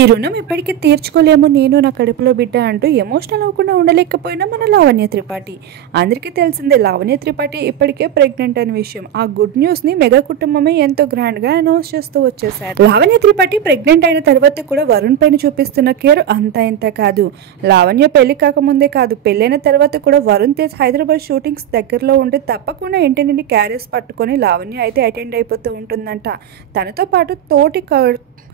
ఈ రుణం ఎప్పటికీ తీర్చుకోలేము నేను నా కడుపులో బిడ్డ అంటూ ఎమోషనల్ అవ్వకుండా ఉండలేకపోయినా మన లావణ్య త్రిపాఠి. అందరికీ తెలిసిందే లావణ్య త్రిపాఠి ఇప్పటికే ప్రెగ్నెంట్ అనే విషయం. ఆ గుడ్ న్యూస్ ని మెగా కుటుంబమే ఎంతో గ్రాండ్ గా అనౌన్స్ చేస్తూ వచ్చేసారు. లావణ్య త్రిపాఠి ప్రెగ్నెంట్ అయిన తర్వాత కూడా వరుణ్ పైన చూపిస్తున్న కేర్ అంతా ఇంత కాదు. లావణ్య పెళ్లి కాకముందే కాదు, పెళ్ళైన తర్వాత కూడా వరుణ్ తేజ్ హైదరాబాద్ షూటింగ్స్ దగ్గరలో ఉంటే తప్పకుండా ఇంటి నుండి క్యారియర్స్ పట్టుకొని లావణ్య అయితే అటెండ్ అయిపోతూ ఉంటుందంట. తనతో పాటు తోటి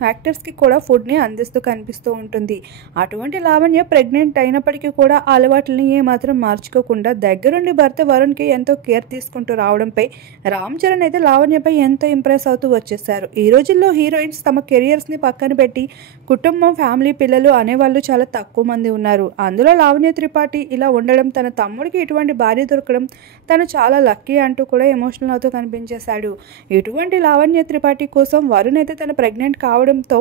యాక్టర్స్కి కూడా ఫుడ్ని అందిస్తూ కనిపిస్తూ ఉంటుంది. అటువంటి లావణ్య ప్రెగ్నెంట్ అయినప్పటికీ కూడా ఆ అలవాట్లని ఏమాత్రం మార్చుకోకుండా దగ్గరుండి భర్త వరుణ్కి ఎంతో కేర్ తీసుకుంటూ రావడంపై రామ్ చరణ్ అయితే లావణ్యపై ఎంతో ఇంప్రెస్ అవుతూ వచ్చేసారు. ఈ రోజుల్లో హీరోయిన్స్ తమ కెరియర్స్ని పక్కన పెట్టి కుటుంబం, ఫ్యామిలీ, పిల్లలు అనేవాళ్ళు చాలా తక్కువ మంది ఉన్నారు. అందులో లావణ్య త్రిపాఠి ఇలా ఉండడం, తన తమ్ముడికి ఇటువంటి భార్య దొరకడం తను చాలా లక్కీ అంటూ కూడా ఎమోషనల్ అవుతూ కనిపించేశాడు. ఇటువంటి లావణ్య త్రిపాఠి కోసం వరుణ్ అయితే తన ప్రెగ్నెంట్ కావడంతో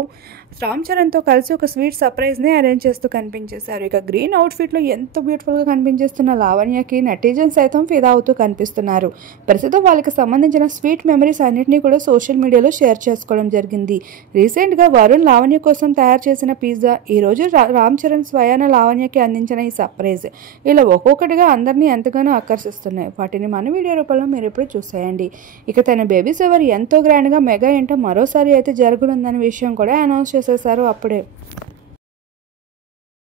రామ్ చరణ్తో కలిసి ఒక స్వీట్ సర్ప్రైజ్ని అరేంజ్ చేస్తూ కనిపించేశారు. ఇక గ్రీన్ అవుట్ఫిట్లో ఎంతో బ్యూటిఫుల్గా కనిపించేస్తున్న లావణ్యకి నెటిజన్స్ సైతం ఫిదా అవుతూ కనిపిస్తున్నారు. ప్రస్తుతం వాళ్ళకి సంబంధించిన స్వీట్ మెమరీస్ అన్నింటినీ కూడా సోషల్ మీడియాలో షేర్ చేసుకోవడం జరిగింది. రీసెంట్గా వరుణ్ లావణ్య కోసం తయారు చేసిన పిజ్జా, ఈరోజు రామ్ చరణ్ స్వయాన లావణ్యకి అందించిన ఈ సర్ప్రైజ్ ఇలా ఒక్కొక్కటిగా అందరినీ ఎంతగానో ఆకర్షిస్తున్నాయి. వాటిని మన వీడియో రూపంలో మీరు ఇప్పుడు చూసేయండి. ఇక తన బేబీ షవర్ ఎంతో గ్రాండ్గా మెగా ఇంట మరోసారి అయితే జరగనుందనే విషయం కూడా అనౌన్స్ చేసేసారు అప్పుడే.